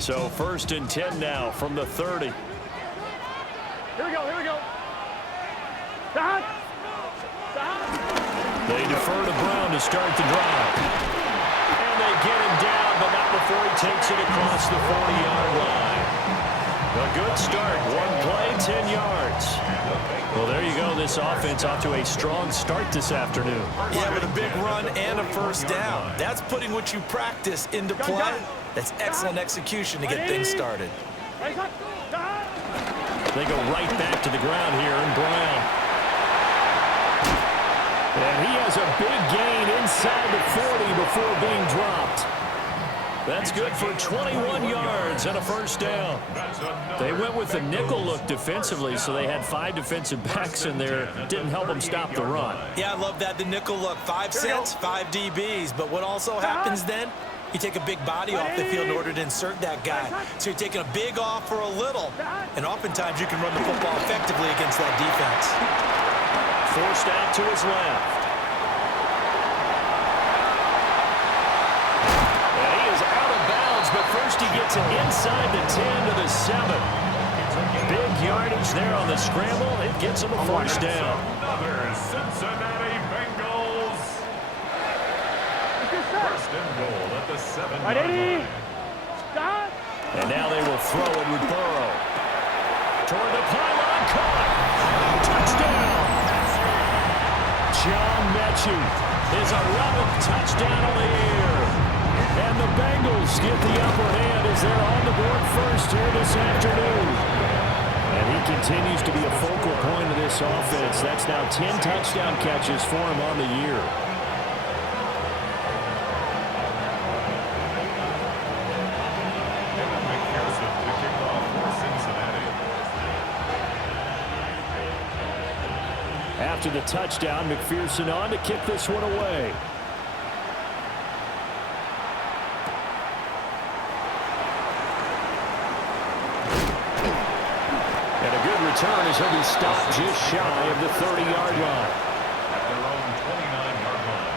So 1st and 10 now from the 30. Here we go. Stop. They defer to Brown to start the drive. And they get him down, but not before he takes it across the 40-yard line. A good start. One play, 10 yards. Well, there you go. This offense off to a strong start this afternoon. Yeah, with a big run and a first down. That's putting what you practice into play. That's excellent execution to get things started. They go right back to the ground here, and Brown. And he has a big gain inside the 40 before being dropped. That's good for 21 yards and a first down. They went with the nickel look defensively, so they had 5 defensive backs in there. Didn't help them stop the run. Yeah, I love that, the nickel look. 5 cents, 5 DBs. But what also happens then? You take a big body off the field in order to insert that guy. So you're taking a big off for a little. And oftentimes you can run the football effectively against that defense. Forced out to his left. And he is out of bounds, but first he gets it inside the 10 to the 7. Big yardage there on the scramble. It gets him a first down. Another Cincinnati Bengals. First and goal at the 7-yard line. And now they will throw it with Burrow. Toward the pylon, caught. Touchdown. John Mechie, his 11th touchdown of the year. And the Bengals get the upper hand as they're on the board first here this afternoon. And he continues to be a focal point of this offense. That's now 10 touchdown catches for him on the year. After the touchdown, McPherson on to kick this one away. And a good return as he'll be stopped just shy of the 30-yard line. At their own 29-yard line.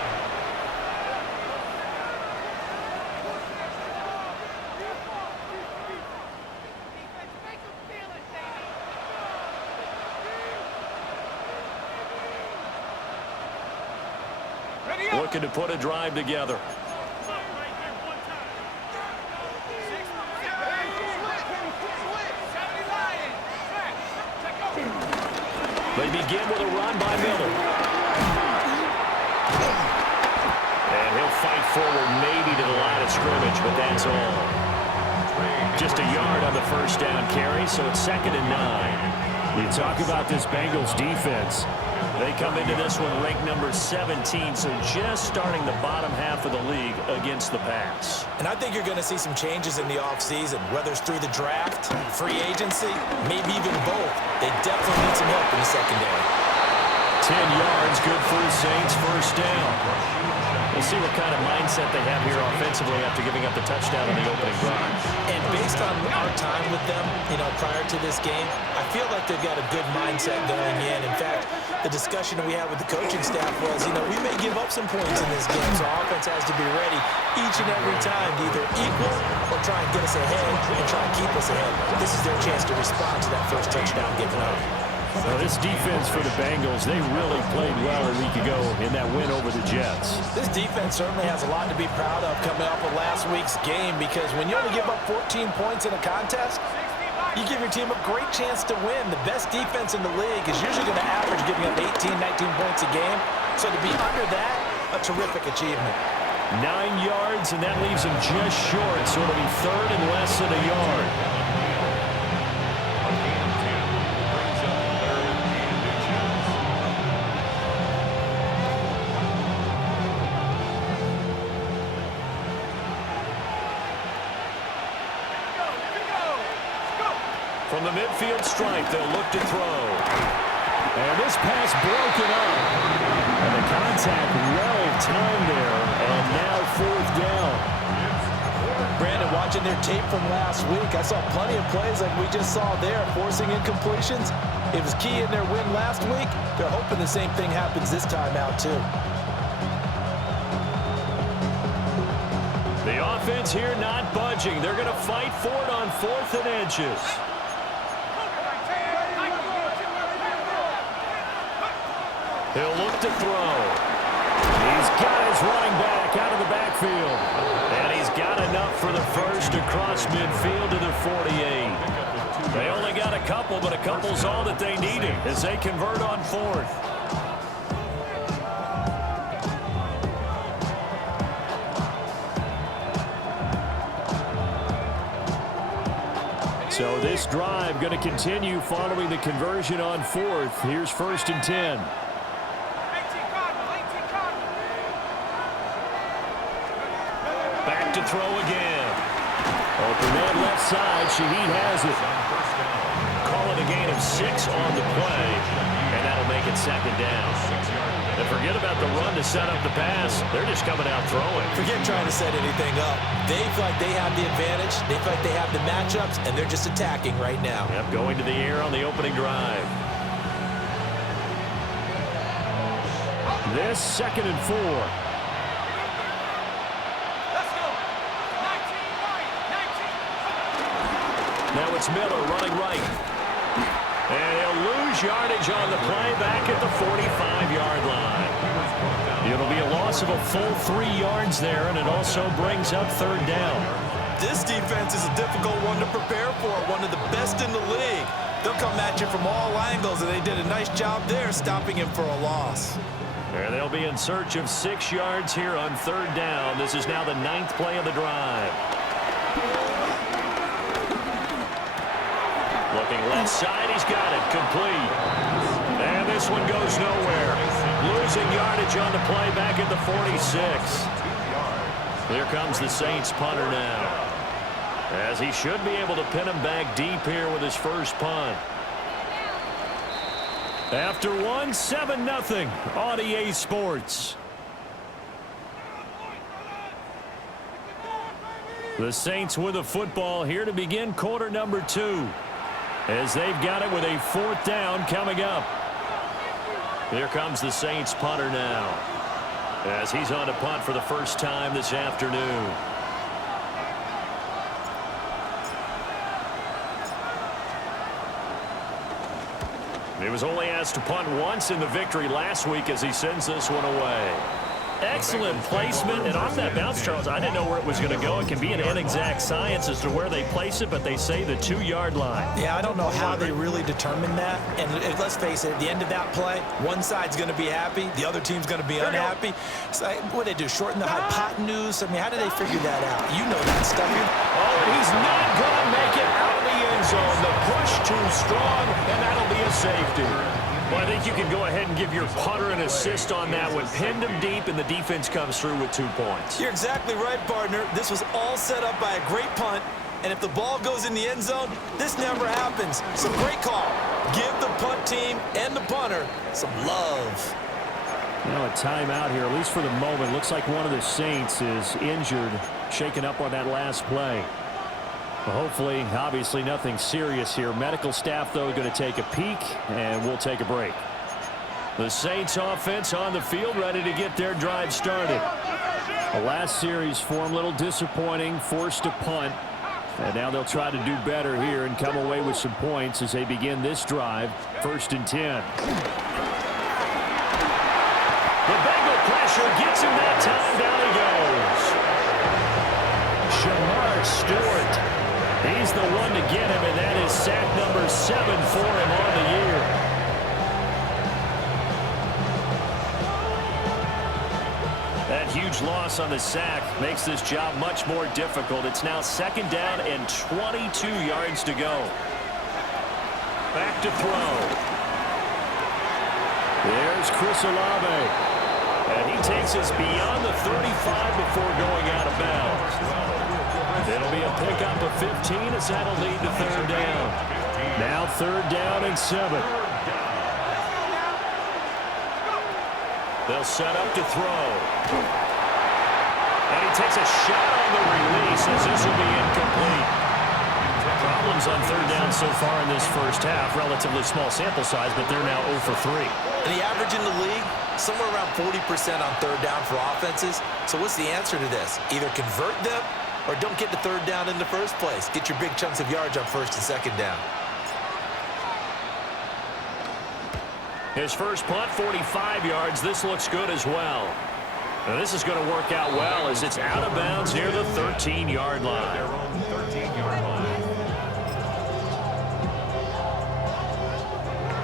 Looking to put a drive together. They begin with a run by Miller. And he'll fight forward maybe to the line of scrimmage, but that's all. Just a yard on the first down carry, so it's 2nd and 9. You talk about this Bengals defense. They come into this one ranked number 17, so just starting the bottom half of the league against the pass. And I think you're going to see some changes in the offseason, whether it's through the draft, free agency, maybe even both. They definitely need some help in the secondary. 10 yards, good for the Saints, first down. We'll see what kind of mindset they have here offensively after giving up the touchdown in the opening drive. And based on our time with them, prior to this game, I feel like they've got a good mindset going in. In fact, the discussion that we had with the coaching staff was, we may give up some points in this game, so our offense has to be ready each and every time to either equal or try and get us ahead and try and keep us ahead. This is their chance to respond to that first touchdown given up. Well, this defense for the Bengals, they really played well a week ago in that win over the Jets. This defense certainly has a lot to be proud of coming off of last week's game, because when you only give up 14 points in a contest, you give your team a great chance to win. The best defense in the league is usually going to average giving up 18, 19 points a game. So to be under that, a terrific achievement. 9 yards, and that leaves him just short, so it'll be 3rd and less than a yard. From the midfield stripe, they'll look to throw. And this pass broken up. And the contact well timed there. And now 4th down. Brandon, watching their tape from last week, I saw plenty of plays like we just saw there, forcing incompletions. It was key in their win last week. They're hoping the same thing happens this time out, too. The offense here not budging. They're going to fight for it on 4th and inches. He'll look to throw. He's got his running back out of the backfield. And he's got enough for the first across midfield to the 48. They only got a couple, but a couple's all that they needed as they convert on 4th. So this drive going to continue following the conversion on 4th. Here's 1st and 10. Back to throw again. Open man left side. Shaheed has it. Call it a gain of 6 on the play. And that'll make it 2nd down. And forget about the run to set up the pass. They're just coming out throwing. Forget trying to set anything up. They feel like they have the advantage. They feel like they have the matchups, and they're just attacking right now. Yep, going to the air on the opening drive. This 2nd and 4. Now it's Miller running right. And he'll lose yardage on the play back at the 45-yard line. It'll be a loss of a full 3 yards there, and it also brings up 3rd down. This defense is a difficult one to prepare for, one of the best in the league. They'll come at you from all angles, and they did a nice job there stopping him for a loss. And they'll be in search of 6 yards here on 3rd down. This is now the 9th play of the drive. Looking left side, he's got it, complete. And this one goes nowhere. Losing yardage on the play back at the 46. Here comes the Saints punter now, as he should be able to pin him back deep here with his first punt. After one, 7-0 on EA Sports. The Saints with the football here to begin quarter number 2. As they've got it with a 4th down coming up. Here comes the Saints punter now, as he's on to punt for the first time this afternoon. He was only asked to punt once in the victory last week as he sends this one away. Excellent placement, and off that bounce, Charles, I didn't know where it was going to go. It can be an inexact science as to where they place it, but they say the 2-yard line. Yeah, I don't know how they really determine that. And let's face it, at the end of that play, one side's going to be happy, the other team's going to be unhappy. So what do they do, shorten the hypotenuse? I mean, how do they figure that out? You know that stuff. Oh, and he's not going to make it out of the end zone. The push too strong, and that'll be a safety. Well, I think you can go ahead and give your punter an assist on that one. Pinned him deep, and the defense comes through with 2 points. You're exactly right, partner. This was all set up by a great punt, and if the ball goes in the end zone, this never happens. So great call. Give the punt team and the punter some love. You know, a timeout here, at least for the moment. Looks like one of the Saints is injured, shaken up on that last play. Well, hopefully, obviously, nothing serious here. Medical staff, though, going to take a peek, and we'll take a break. The Saints offense on the field, ready to get their drive started. The last series form a little disappointing, forced to punt. And now they'll try to do better here and come away with some points as they begin this drive. 1st and 10. The Bengal pressure gets him that time. Down he goes. Shamar Stewart. He's the one to get him, and that is sack number 7 for him on the year. That huge loss on the sack makes this job much more difficult. It's now 2nd down and 22 yards to go. Back to throw. There's Chris Olave. And he takes us beyond the 35 before going out of bounds. It'll be a pickup of 15 as that'll lead to 3rd down. Now 3rd down and 7. They'll set up to throw. And he takes a shot on the release as this will be incomplete. Problems on 3rd down so far in this first half. Relatively small sample size, but they're now 0 for 3. And the average in the league, somewhere around 40% on 3rd down for offenses. So what's the answer to this? Either convert them or don't get the third down in the first place. Get your big chunks of yards on first and second down. His first punt, 45 yards. This looks good as well. Now this is going to work out well as it's out of bounds near the 13-yard line. Their own 13-yard line.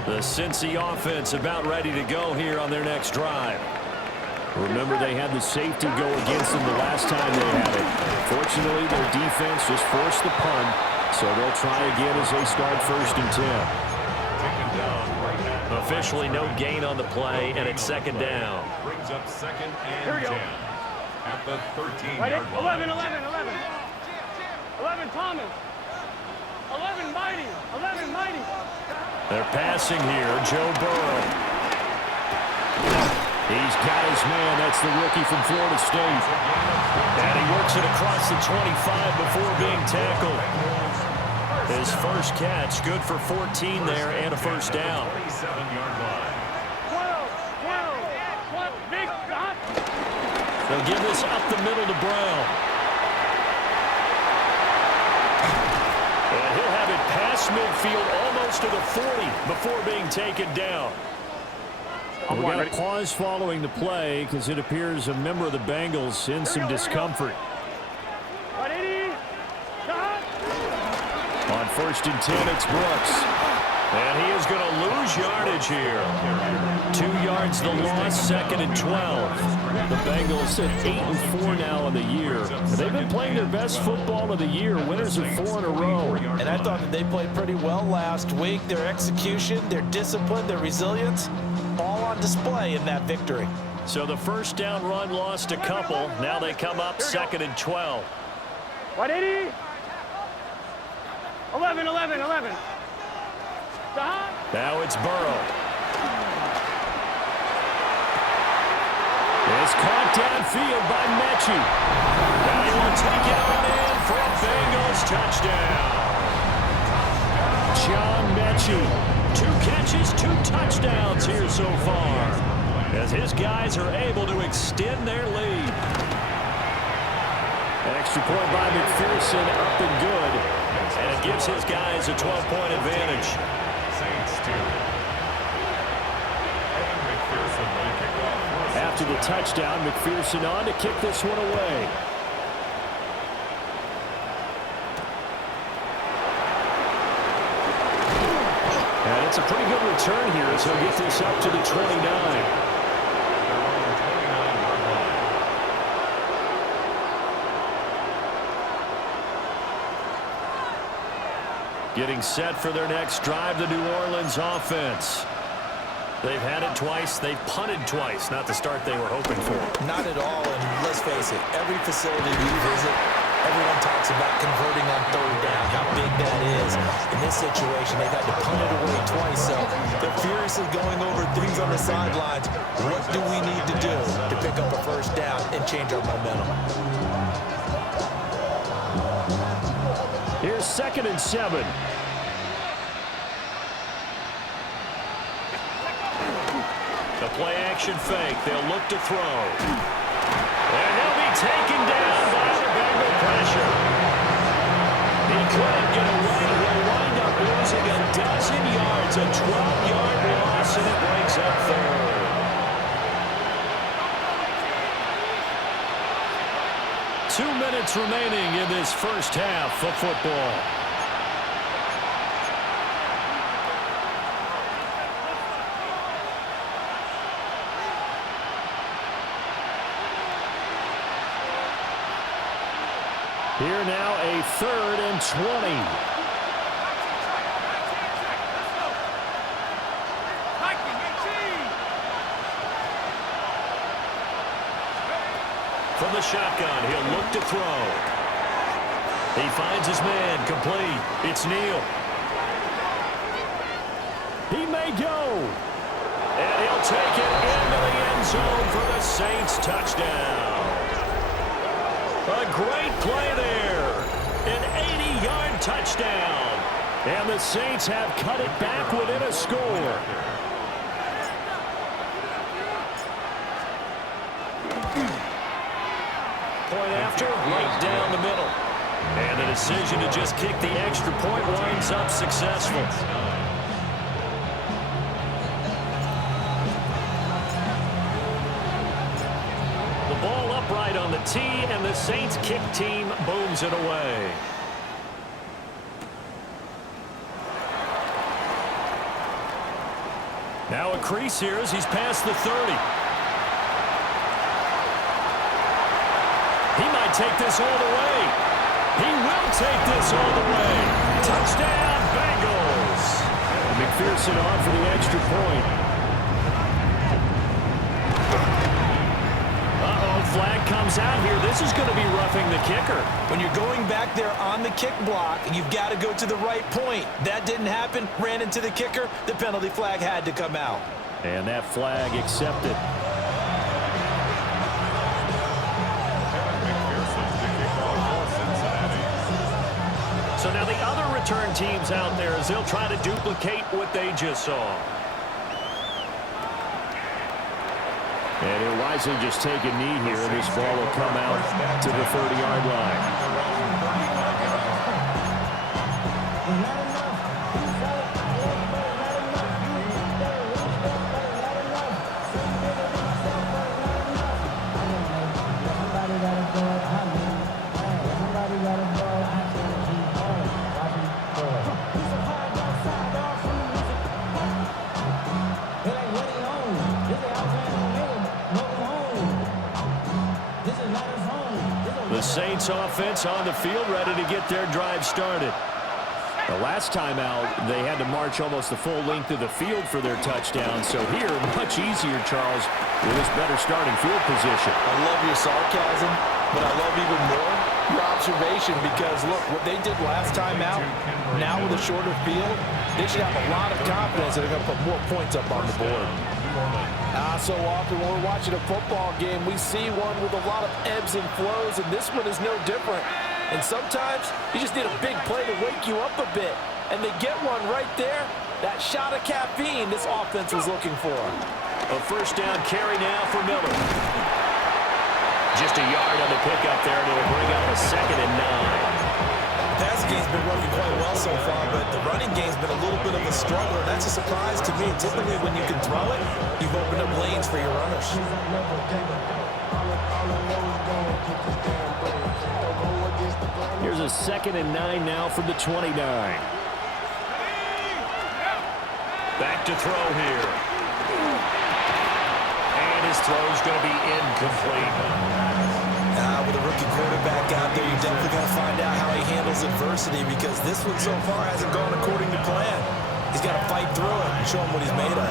The Cincy offense about ready to go here on their next drive. Remember, they had the safety go against them the last time they had it. Fortunately, their defense just forced the punt, so they'll try again as they start 1st and 10. Taken down right at the Officially no gain on the play, and it's 2nd down. brings up 2nd Here we and go. 10 at the 13-yard Right line. 11 Thomas. 11 Mighty. 11 Mighty. They're passing here, Joe Burrow. He's got his man. That's the rookie from Florida State. And he works it across the 25 before being tackled. His first catch, good for 14 there and a 1st down. 27-yard line. 12. Big stop. They'll give this up the middle to Brown. And he'll have it past midfield almost to the 40 before being taken down. We got a pause following the play because it appears a member of the Bengals in some discomfort. On 1st and 10, it's Brooks. And he is going to lose yardage here. 2 yards the loss, 2nd and 12. The Bengals at 8-4 now in the year. They've been playing their best football of the year. Winners of 4 in a row. And I thought that they played pretty well last week. Their execution, their discipline, their resilience, all on display in that victory. So the 1st down run lost a couple. Now they come up 2nd and 12. 180. 11. Now it's Burrow. It's caught downfield by Mechie. And he will take it on in for a Bengals touchdown. John Mechie. 2 catches, 2 touchdowns here so far, as his guys are able to extend their lead. An extra point by McPherson, up and good, and it gives his guys a 12-point advantage. Saints 2. And McPherson will kick off. After the touchdown, McPherson on to kick this one away. And it's a pretty good return here as he'll get this up to the 29. Their own 29-yard line. Getting set for their next drive, the New Orleans offense. They've had it twice. They've punted twice. Not the start they were hoping for. Not at all, and let's face it, every facility you visit, everyone talks about converting on 3rd down, how big that is. In this situation, they've had to punt it away twice, so they're furiously going over things on the sidelines. What do we need to do to pick up a 1st down and change our momentum? Here's 2nd and 7. The play-action fake. They'll look to throw. And he'll be taken down by the Bengal pressure. He couldn't get away. He'll wind up losing a dozen yards, a 12-yard loss, and it breaks up 3rd. Two minutes remaining in this first half of football. Here now a 3rd and 20. From the shotgun, he'll look to throw. He finds his man, complete. It's Neal. He may go. And he'll take it into the end zone for the Saints touchdown. A great play there. An 80-yard touchdown. And the Saints have cut it back within a score. Point monster right down the middle. And the decision to just kick the extra point winds up successful. The ball upright on the tee, and the Saints kick team booms it away. Now a crease here as he's past the 30. He might take this all the way. He will take this all the way. Touchdown, Bengals. McPherson on for the extra point. Flag comes out here. This is going to be roughing the kicker. When you're going back there on the kick block, you've got to go to the right point. That didn't happen. Ran into the kicker. The penalty flag had to come out. And that flag accepted. So now the other return teams out there as they'll try to duplicate what they just saw. And he'll wisely just take a knee here. This ball will come out to the 30-yard line. The Saints offense on the field ready to get their drive started. The last time out, they had to march almost the full length of the field for their touchdown. So here, much easier, Charles, with this better starting field position. I love your sarcasm, but I love even more your observation because, look, what they did last time out, now with a shorter field, they should have a lot of confidence that they're going to put more points up on the board. So often when we're watching a football game, we see one with a lot of ebbs and flows, and this one is no different. And sometimes you just need a big play to wake you up a bit. And they get one right there. That shot of caffeine this offense was looking for. A first down carry now for Miller. Just a yard on the pickup there, and it'll bring up a 2nd and 9. The passing game's been working quite well so far, but the running game's been a little bit of a struggle, and that's a surprise to me. Typically, when you can throw it, you've opened up lanes for your runners. Here's a 2nd and 9 now from the 29. Back to throw here. And his throw's going to be incomplete. With a rookie quarterback out there, you're definitely going to find out how he handles adversity because this one so far hasn't gone according to plan. He's got to fight through it and show him what he's made of.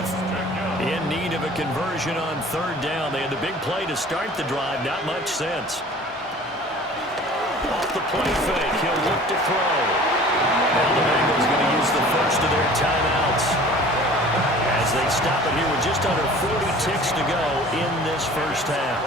In need of a conversion on 3rd down. They had the big play to start the drive. Not much sense. Off the play fake. He'll look to throw. Now the Bengals going to use the first of their timeouts as they stop it here with just under 40 ticks to go in this first half.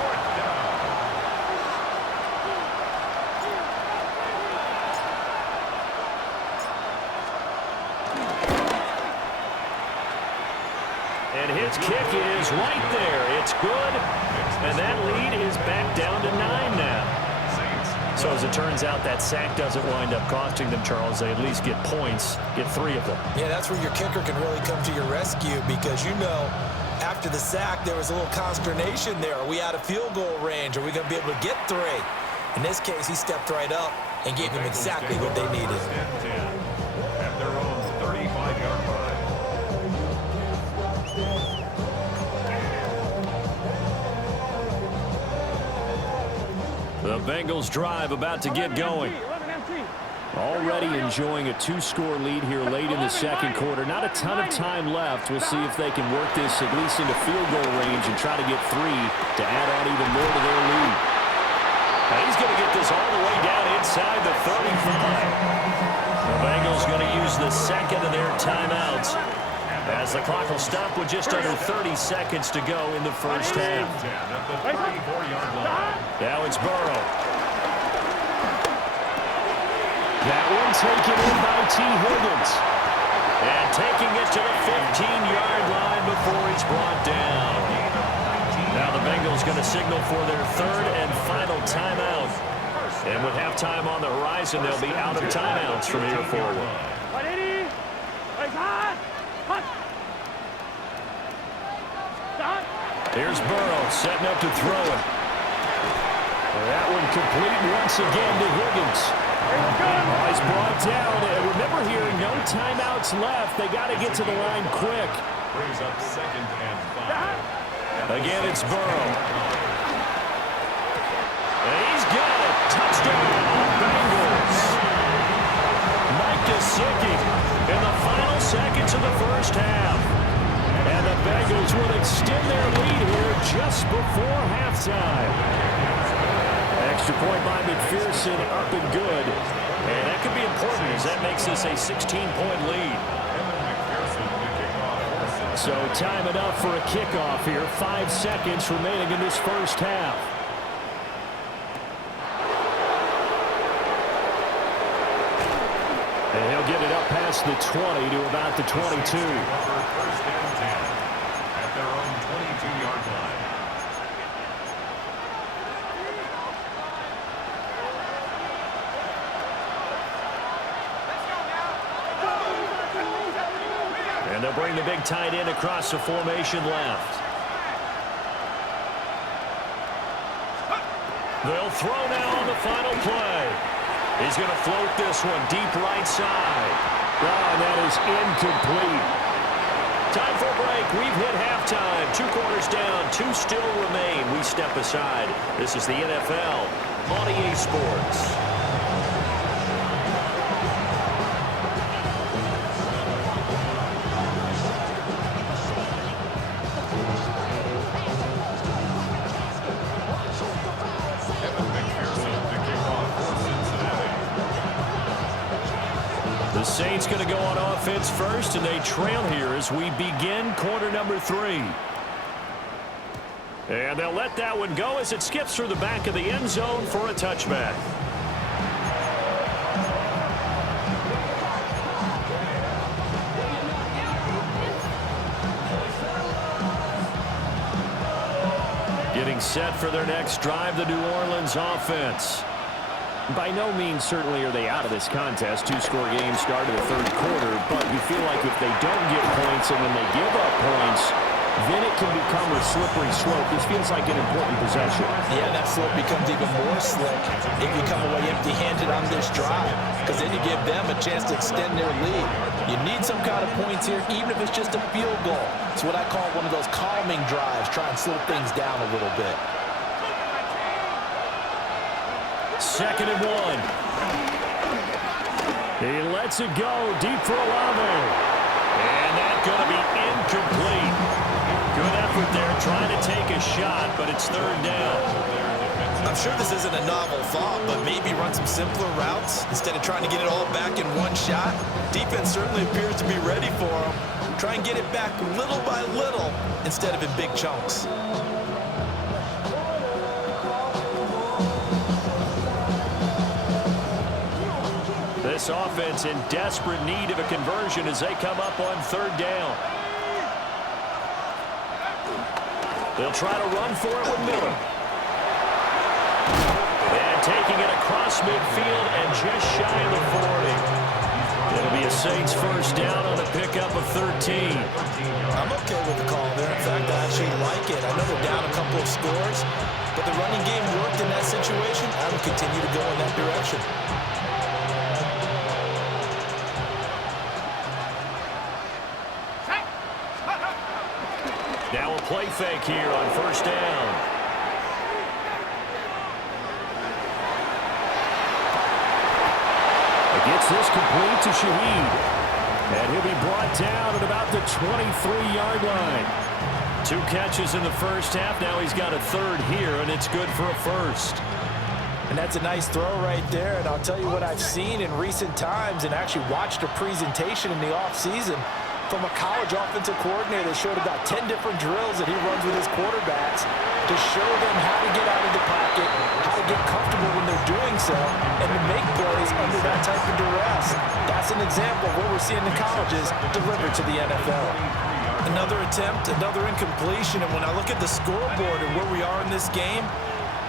And his kick is right there. It's good. And that lead is back down to 9 now. So as it turns out, that sack doesn't wind up costing them, Charles. They at least get points, get 3 of them. Yeah, that's where your kicker can really come to your rescue because, you know, after the sack, there was a little consternation there. Are we out of field goal range? Are we going to be able to get 3? In this case, he stepped right up and gave them exactly what they needed. At their own 35-yard line. The Bengals drive about to get going. Already enjoying a 2-score lead here late in the second quarter. Not a ton of time left. We'll see if they can work this at least into field goal range and try to get 3 to add on even more to their lead. Now he's going to get this all the way down inside the 35. The Bengals going to use the second of their timeouts as the clock will stop with just under 30 seconds to go in the first half. Now it's Burrow. That one taken in by T. Higgins. And taking it to the 15-yard line before he's brought down. Now the Bengals going to signal for their 3rd and final timeout And with halftime on the horizon, they'll be out of timeouts from here forward. 180. Right side. Cut. Stop. Here's Burrow setting up to throw it. That one complete once again to Higgins. Oh, he's brought down. And remember here, no timeouts left. They got to get to the line quick. Brings up 2nd and 5. Again, it's Burrow. And he's got it. Touchdown, Bengals. Mike Gesicki in the final seconds of the first half. And the Bengals will extend their lead here just before halftime. Extra point by McPherson, up and good. And that could be important as that makes this a 16-point lead. So time enough for a kickoff here. 5 seconds remaining in this first half. And he'll get it up past the 20 to about the 22. First and 10 at their own 22-yard line. And they'll bring the big tight end across the formation left. They'll throw now on the final play. He's going to float this one deep right side. Oh, and that is incomplete. Time for a break. We've hit halftime. 2 quarters down. 2 still remain. We step aside. This is the NFL on EA Sports. The Saints going to go on offense first, and they trail here as we begin quarter number 3. And they'll let that one go as it skips through the back of the end zone for a touchback. Getting set for their next drive, the New Orleans offense. By no means, certainly, are they out of this contest. 2-score game start of the third quarter, but you feel like if they don't get points and when they give up points, then it can become a slippery slope. This feels like an important possession. Yeah, that slope becomes even more slick if you come away empty-handed on this drive, because then you give them a chance to extend their lead. You need some kind of points here, even if it's just a field goal. It's what I call one of those calming drives, try and slow things down a little bit. 2nd and 1. He lets it go deep for Olave. And that's going to be incomplete. Good effort there trying to take a shot, but it's 3rd down. I'm sure this isn't a novel thought, but maybe run some simpler routes instead of trying to get it all back in one shot. Defense certainly appears to be ready for him. Try and get it back little by little instead of in big chunks. This offense in desperate need of a conversion as they come up on 3rd down. They'll try to run for it with Miller. And taking it across midfield and just shy of the 40. It'll be a Saints first down on a pickup of 13. I'm okay with the call there. In fact, I actually like it. I know they're down a couple of scores, but the running game worked in that situation. I would continue to go in that direction. Now a play fake here on 1st down. Gets this complete to Shaheed. And he'll be brought down at about the 23-yard line. 2 catches in the first half. Now he's got a 3rd here, and it's good for a 1st. And that's a nice throw right there. And I'll tell you what I've seen in recent times and actually watched a presentation in the offseason from a college offensive coordinator that showed about 10 different drills that he runs with his quarterbacks to show them how to get out of the pocket, how to get comfortable when they're doing so, and to make plays under that type of duress. That's an example of what we're seeing in colleges delivered to the NFL. Another attempt, another incompletion, and when I look at the scoreboard and where we are in this game,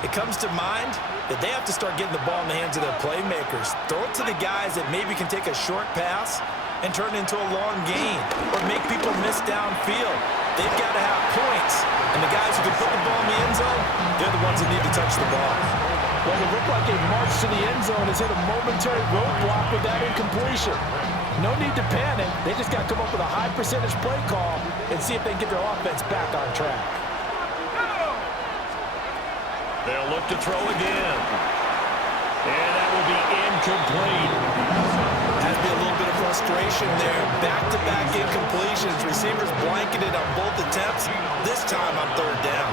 It comes to mind that they have to start getting the ball in the hands of their playmakers. Throw it to the guys that maybe can take a short pass and turn it into a long gain or make people miss downfield. They've got to have points. And the guys who can put the ball in the end zone, they're the ones that need to touch the ball. Well, it looked like a march to the end zone has hit a momentary roadblock with that incompletion. No need to panic. They just got to come up with a high percentage play call and see if they can get their offense back on track. They'll look to throw again. And that will be incomplete. Has to be a little bit of frustration there. Back-to-back incompletions. Receivers blanketed on both attempts, this time on third down.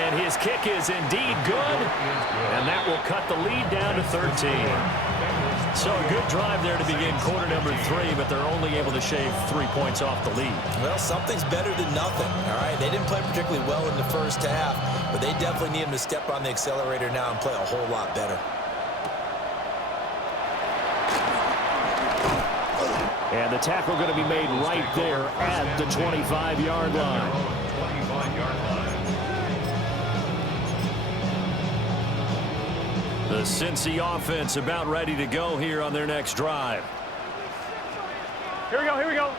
And his kick is indeed good. And that will cut the lead down to 13. So a good drive there to begin quarter number 3, but they're only able to shave 3 points off the lead. Well, something's better than nothing, all right? They didn't play particularly well in the first half, but they definitely need them to step on the accelerator now and play a whole lot better. And the tackle going to be made right there at the 25-yard line. 25-yard line. The Cincy offense about ready to go here on their next drive. Here we go, here we go.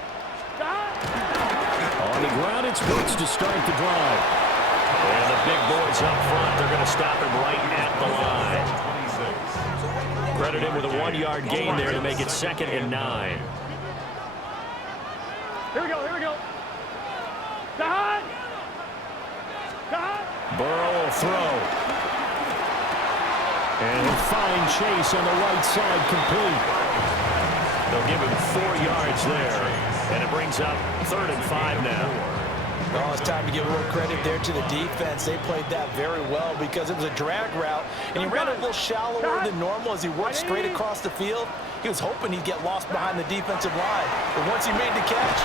On the ground, it's Brooks to start the drive. And the big boys up front, they're going to stop him right at the line. Credit him with a 1-yard gain there to make it 2nd and 9. Here we go, here we go. Down. Burrow will throw. And he'll find Chase on the right side complete. They'll give him 4 yards there. And it brings up 3rd and 5 now. Well, it's time to give a little credit there to the defense. They played that very well because it was a drag route, and he ran a little shallower than normal as he worked straight across the field. He was hoping he'd get lost behind the defensive line. But once he made the catch,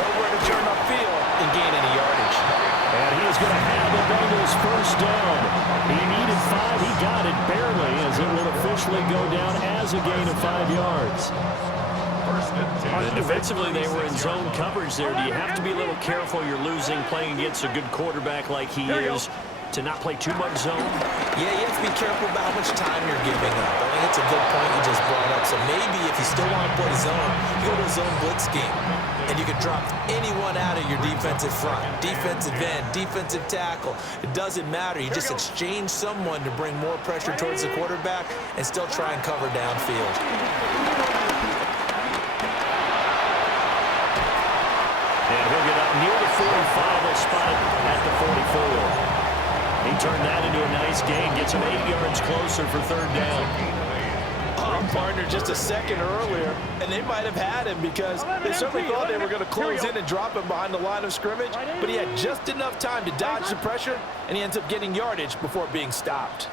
nowhere to turn upfield and gain any yardage. And he is going to have the Bengals first down. He needed 5. He got it barely as it will officially go down as a gain of 5 yards. And defensively, they were in zone coverage there. Do you have to be a little careful? You're losing playing against a good quarterback like he is to not play too much zone? Yeah, you have to be careful about how much time you're giving up. I think it's a good point you just brought up. So maybe if you still want to play zone, you go to a zone blitz scheme. And you can drop anyone out of your defensive front. Defensive end, defensive tackle. It doesn't matter. You just exchange someone to bring more pressure towards the quarterback and still try and cover downfield. And he'll get up near the 45. They'll spot it at the 44. He turned that into a nice gain. Gets him 8 yards closer for 3rd down. Partner just a second earlier, and they might have had him because they certainly thought they were going to close in and drop him behind the line of scrimmage, but he had just enough time to dodge the pressure, and he ends up getting yardage before being stopped.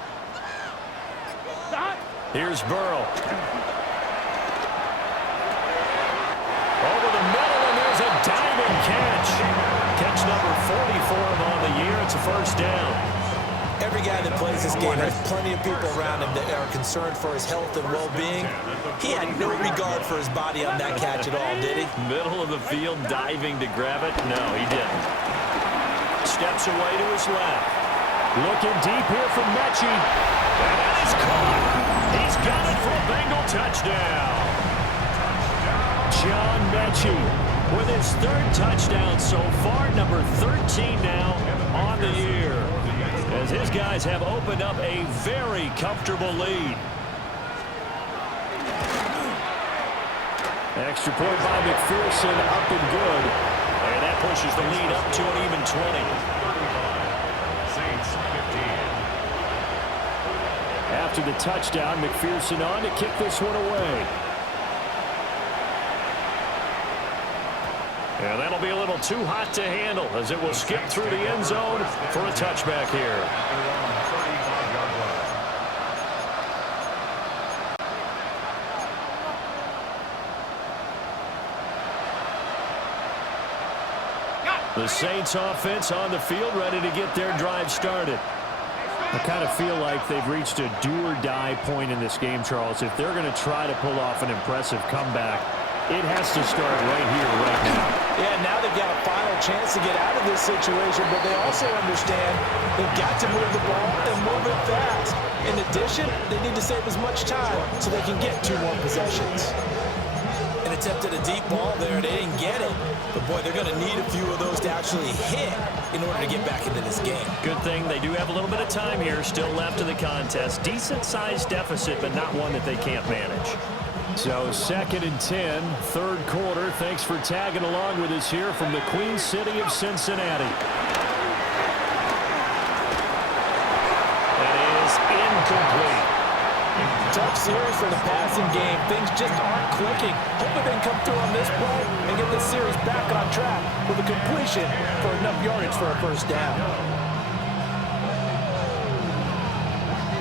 Here's Burrow. Over the middle, and there's a diving catch. Catch number 44 on the year. It's a first down. Every guy that plays this game has plenty of people around him that are concerned for his health and well-being. He had no regard for his body on that catch at all, did he? Middle of the field, diving to grab it. No, he didn't. Steps away to his left. Looking deep here from Mechie. And that is caught. He's got it for a Bengal touchdown. John Mechie with his 3rd touchdown so far, number 13 now on the year, as his guys have opened up a very comfortable lead. Extra point by McPherson, up and good. And that pushes the lead up to an even 20. Saints 15. After the touchdown, McPherson on to kick this one away. And that'll be a little too hot to handle as it will skip through the end zone for a touchback here. The Saints offense on the field ready to get their drive started. I kind of feel like they've reached a do-or-die point in this game, Charles. If they're going to try to pull off an impressive comeback, It has to start right here, right now. Yeah, now they've got a final chance to get out of this situation, but they also understand they've got to move the ball and move it fast. In addition, they need to save as much time so they can get 2 more possessions. An attempt at a deep ball there, they didn't get it. But, boy, they're going to need a few of those to actually hit in order to get back into this game. Good thing they do have a little bit of time here still left in the contest. Decent-sized deficit, but not one that they can't manage. So 2nd and 10, 3rd quarter. Thanks for tagging along with us here from the Queen City of Cincinnati. That is incomplete. Tough series for the passing game. Things just aren't clicking. Hopefully they can come through on this play and get this series back on track with a completion for enough yardage for a first down.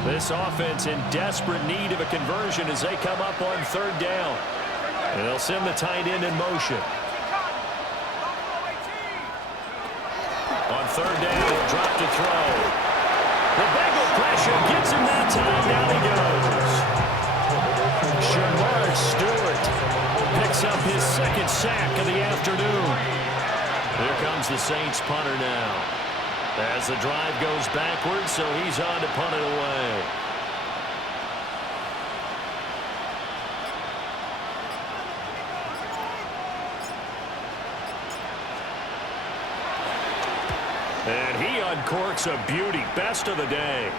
This offense in desperate need of a conversion as they come up on 3rd down. And they'll send the tight end in motion. On 3rd down, he'll drop to throw. The Bengal pressure gets him that time. Down he goes. Shamar Stewart picks up his 2nd sack of the afternoon. Here comes the Saints punter now. As the drive goes backwards, so he's on to punt it away. And he uncorks a beauty. Best of the day.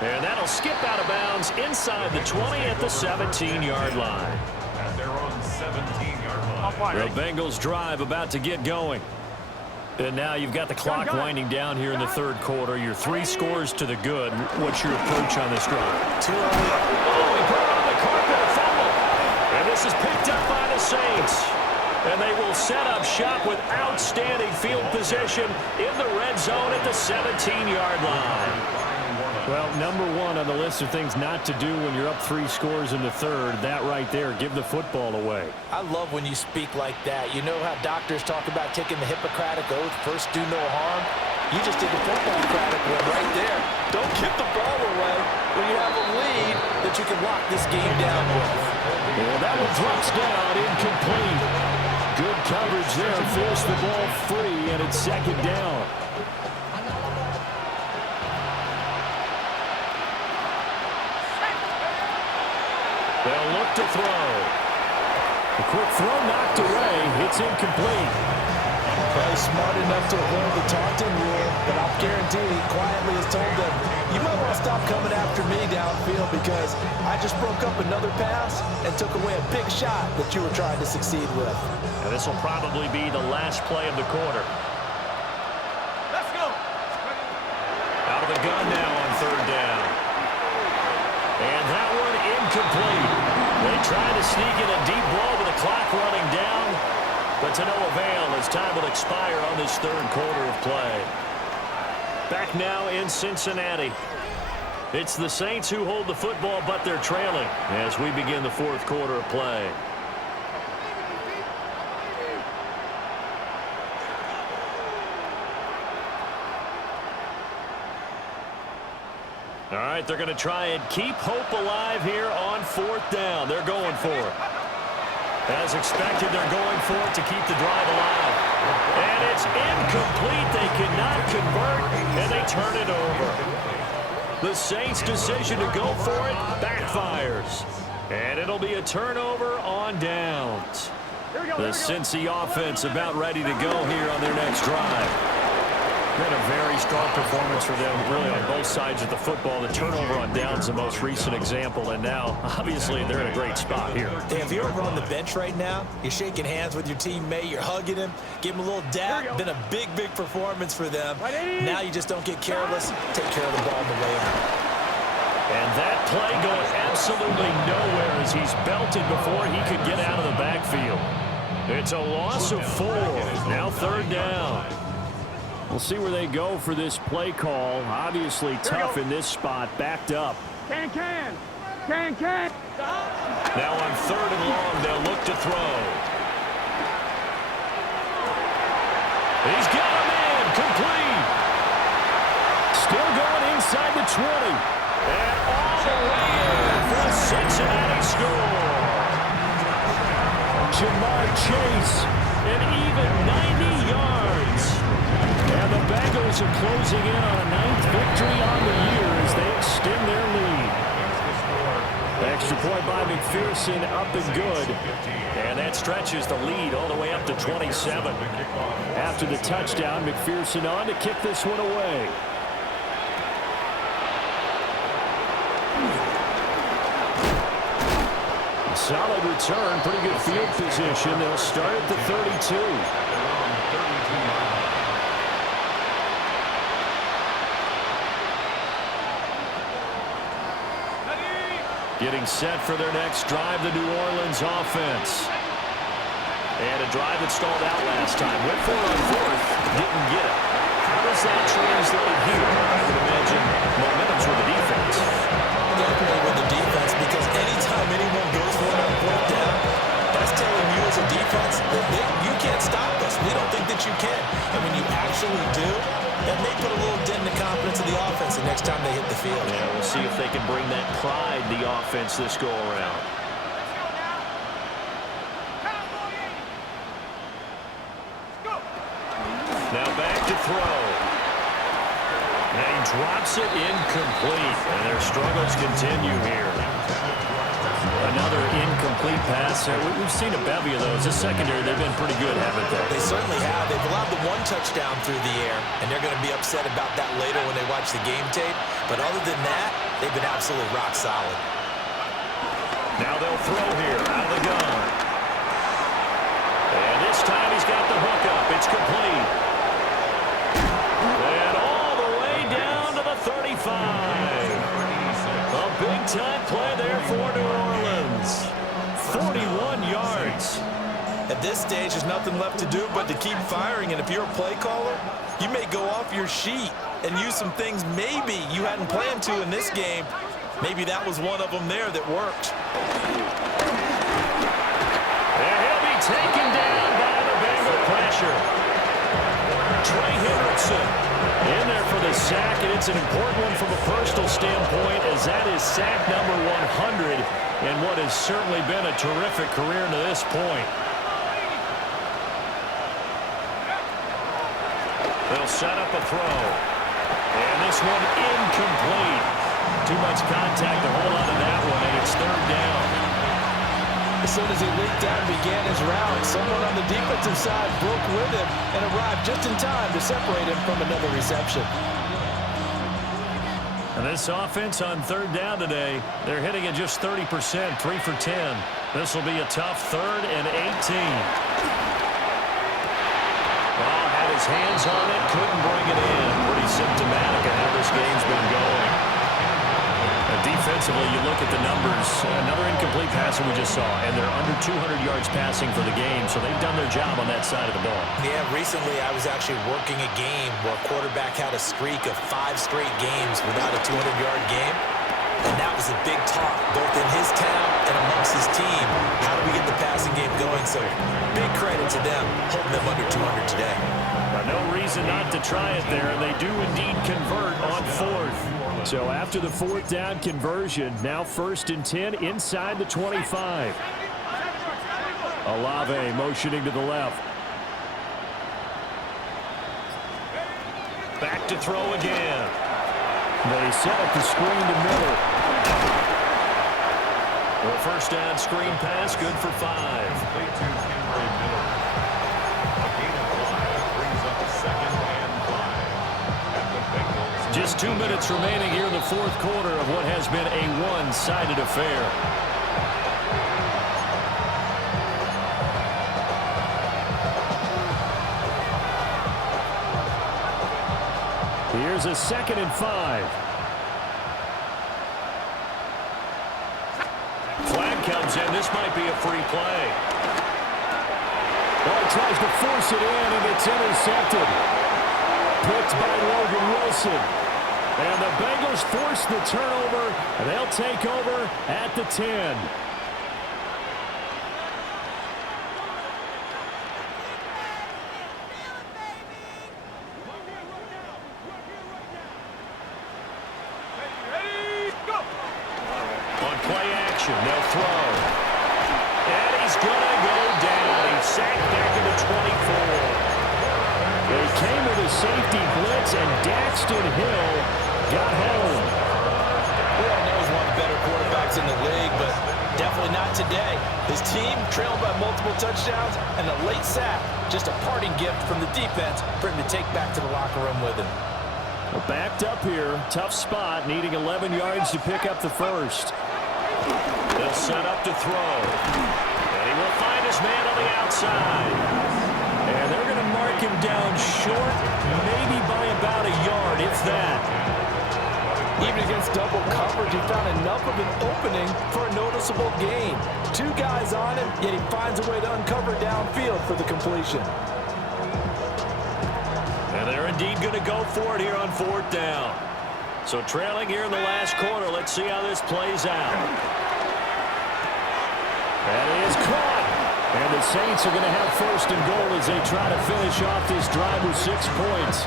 And that'll skip out of bounds inside the 20 at the 17-yard line. At their own 17-yard line. The Bengals drive about to get going. And now you've got the clock winding down here in the 3rd quarter. You're 3 scores to the good. What's your approach on this drive? Too early. Oh, he put it on the carpet, a fumble. And this is picked up by the Saints. And they will set up shop with outstanding field position in the red zone at the 17-yard line. Well, number 1 on the list of things not to do when you're up 3 scores in the 3rd. That right there, give the football away. I love when you speak like that. You know how doctors talk about taking the Hippocratic Oath, first do no harm? You just did the Hippocratic one right there. Don't give the ball away when you have a lead that you can lock this game down with. Well, that one drops down, incomplete. Good coverage there, forced the ball free, and it's 2nd down. They'll look to throw. A quick throw knocked away. It's incomplete. Probably smart enough to avoid the taunting rule, but I'll guarantee he quietly has told them, you might want to stop coming after me downfield because I just broke up another pass and took away a big shot that you were trying to succeed with. And this will probably be the last play of the quarter. Let's go. Out of the gun now on 3rd down. And that one incomplete. They try to sneak in a deep ball with the clock running down, but to no avail as time will expire on this 3rd quarter of play. Back now in Cincinnati. It's the Saints who hold the football, but they're trailing as we begin the 4th quarter of play. All right, they're going to try and keep hope alive here on 4th down. They're going for it. As expected, they're going for it to keep the drive alive. And it's incomplete. They cannot convert, and they turn it over. The Saints' decision to go for it backfires. And it'll be a turnover on downs. The Cincy offense about ready to go here on their next drive. Been a very strong performance for them, really, on both sides of the football. The turnover on downs the most recent example, and now, obviously, they're in a great spot here. Hey, if you're over on the bench right now, you're shaking hands with your teammate, you're hugging him, give him a little dab. Been a big, big performance for them. Now you just don't get careless. Take care of the ball on the way out. And that play going absolutely nowhere as he's belted before he could get out of the backfield. It's a loss of 4. Now 3rd down. We'll see where they go for this play call. Obviously tough in this spot, backed up. Can. Now on 3rd and long, they'll look to throw. He's got a man, complete. Still going inside the 20. And all the way in for a Cincinnati score. Jamar Chase, an even 90 yards. And the Bengals are closing in on a 9th victory on the year as they extend their lead. Extra point by McPherson, up and good. And that stretches the lead all the way up to 27. After the touchdown, McPherson on to kick this one away. Solid return, pretty good field position. They'll start at the 32. Getting set for their next drive, the New Orleans offense. And a drive that stalled out last time. Went for it on 4th, didn't get it. How does that translate here? I would imagine momentum's with the defense. Definitely with the defense, because anytime anyone goes for it on 4th down, that's telling you as a defense that you can't stop us. We don't think that you can. And when you actually do, that may put a little dent in the confidence of the offense the next time they hit the field. Yeah, we'll see if they can bring that pride the offense this go around. Now back to throw. And he drops it incomplete. And their struggles continue here. Another incomplete pass. We've seen a bevy of those. This secondary, they've been pretty good, haven't they? They certainly have. They've allowed the 1 touchdown through the air, and they're going to be upset about that later when they watch the game tape. But other than that, they've been absolutely rock solid. Now they'll throw here out of the gun. And this time he's got the hook up. It's complete. And all the way down to the 35. A big-time play there for New Orleans. 41 yards. At this stage, there's nothing left to do but to keep firing. And if you're a play caller, you may go off your sheet and use some things maybe you hadn't planned to in this game. Maybe that was one of them there that worked. And he'll be taken down by the Bengal pressure. Trey Hendrickson in there for the sack, and it's an important one from a personal standpoint, as that is sack number 100 in what has certainly been a terrific career to this point. They'll set up a throw. And this one incomplete. Too much contact to hold on to that one, and it's 3rd down. As soon as he leaped out and began his route, someone on the defensive side broke with him and arrived just in time to separate him from another reception. And this offense on 3rd down today, they're hitting at just 30%, 3 for 10. This will be a tough 3rd and 18. Well, had his hands on it, couldn't bring it in. Pretty symptomatic of how this game's been going. Defensively, you look at the numbers. Another incomplete pass that we just saw, and they're under 200 yards passing for the game, so they've done their job on that side of the ball. Yeah, recently I was actually working a game where a quarterback had a streak of 5 straight games without a 200-yard game, and that was a big talk, both in his town and amongst his team. How do we get the passing game going? So big credit to them, holding them under 200 today. No reason not to try it there, and they do indeed convert on 4th. So after the 4th down conversion, now 1st and 10 inside the 25. Olave motioning to the left. Back to throw again. They set up the screen to Miller. Well, 1st down screen pass, good for 5. Just 2 minutes remaining here in the 4th quarter of what has been a one-sided affair. Here's a 2nd and 5. Flag comes in. This might be a free play. Well, he tries to force it in, and it's intercepted. Picked by Logan Wilson. And the Bengals force the turnover, and they'll take over at the 10. On play action, they'll throw. And he's going to go down. He's sacked back in the 24. They came with a safety blitz, and Daxton Hill got home. We all know he's one of the better quarterbacks in the league, but definitely not today. His team trailed by multiple touchdowns, and a late sack, just a parting gift from the defense for him to take back to the locker room with him. Well, backed up here, tough spot, needing 11 yards to pick up the first. They'll set up to throw, and he will find his man on the outside. And they're going to mark him down short, maybe by about a yard, if that. Even against double coverage, he found enough of an opening for a noticeable gain. 2 guys on him, yet he finds a way to uncover downfield for the completion. And they're indeed going to go for it here on 4th down. So trailing here in the last quarter, let's see how this plays out. That is caught. And the Saints are going to have 1st and goal as they try to finish off this drive with 6 points.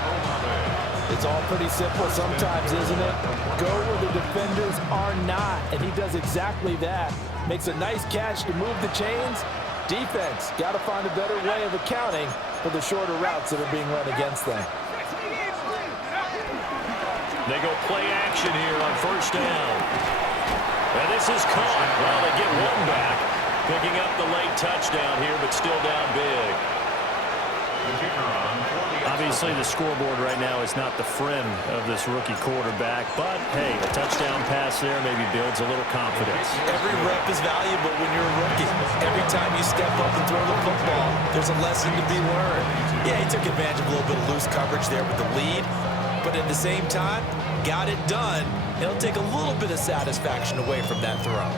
It's all pretty simple sometimes, isn't it? Go where the defenders are not, and he does exactly that. Makes a nice catch to move the chains. Defense got to find a better way of accounting for the shorter routes that are being run against them. They go play action here on 1st down. And this is caught. Well, they get one back. Picking up the late touchdown here, but still down big. Obviously, the scoreboard right now is not the friend of this rookie quarterback, but, hey, a touchdown pass there maybe builds a little confidence. Every rep is valuable when you're a rookie. Every time you step up and throw the football, there's a lesson to be learned. Yeah, he took advantage of a little bit of loose coverage there with the lead, but at the same time, got it done. It'll take a little bit of satisfaction away from that throw.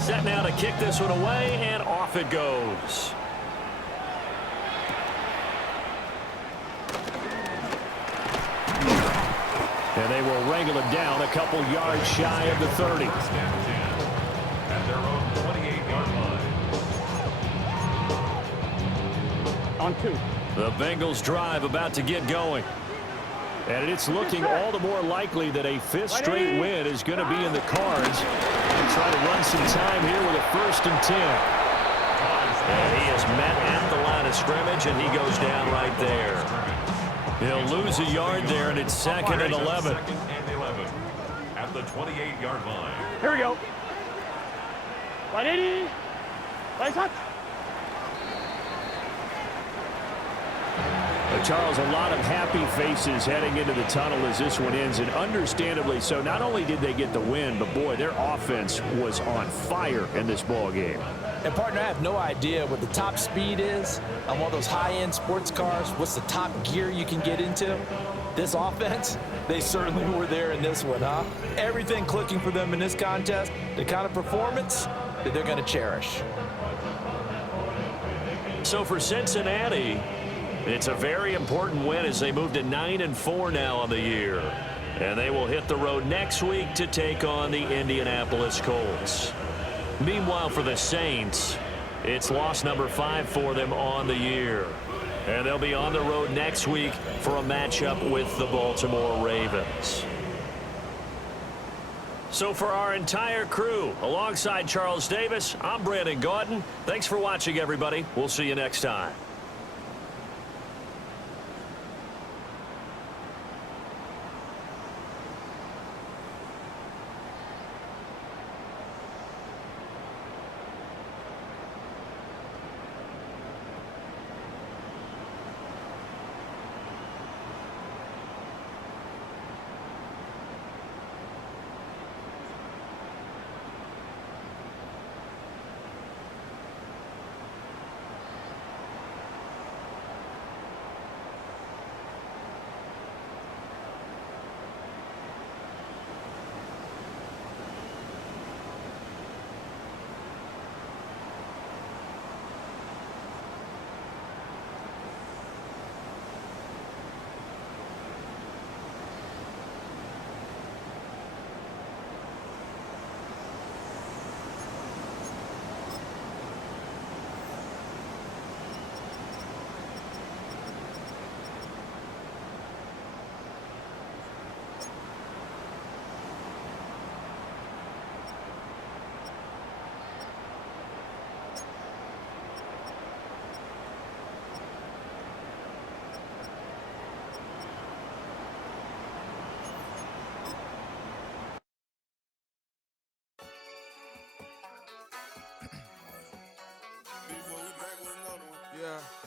Set now to kick this one away, and off it goes. And they will wrangle it down a couple yards shy of the 30. At their own 28-yard line. On 2. The Bengals drive about to get going. And it's looking all the more likely that a 5th straight win is going to be in the cards. They'll try to run some time here with a 1st and 10. And he is met at the line of scrimmage, and he goes down right there. He'll lose a yard there, and it's 2nd and 11. 2nd and 11 at the 28-yard line. Here we go. 180. Nice touch. Charles, a lot of happy faces heading into the tunnel as this one ends, and understandably so. Not only did they get the win, but, boy, their offense was on fire in this ball game. And, partner, I have no idea what the top speed is on one of those high-end sports cars. What's the top gear you can get into? This offense, they certainly were there in this one, huh? Everything clicking for them in this contest, the kind of performance that they're going to cherish. So for Cincinnati, it's a very important win as they move to 9-4 now on the year. And they will hit the road next week to take on the Indianapolis Colts. Meanwhile, for the Saints, it's loss number 5 for them on the year. And they'll be on the road next week for a matchup with the Baltimore Ravens. So for our entire crew, alongside Charles Davis, I'm Brandon Gaudin. Thanks for watching, everybody. We'll see you next time.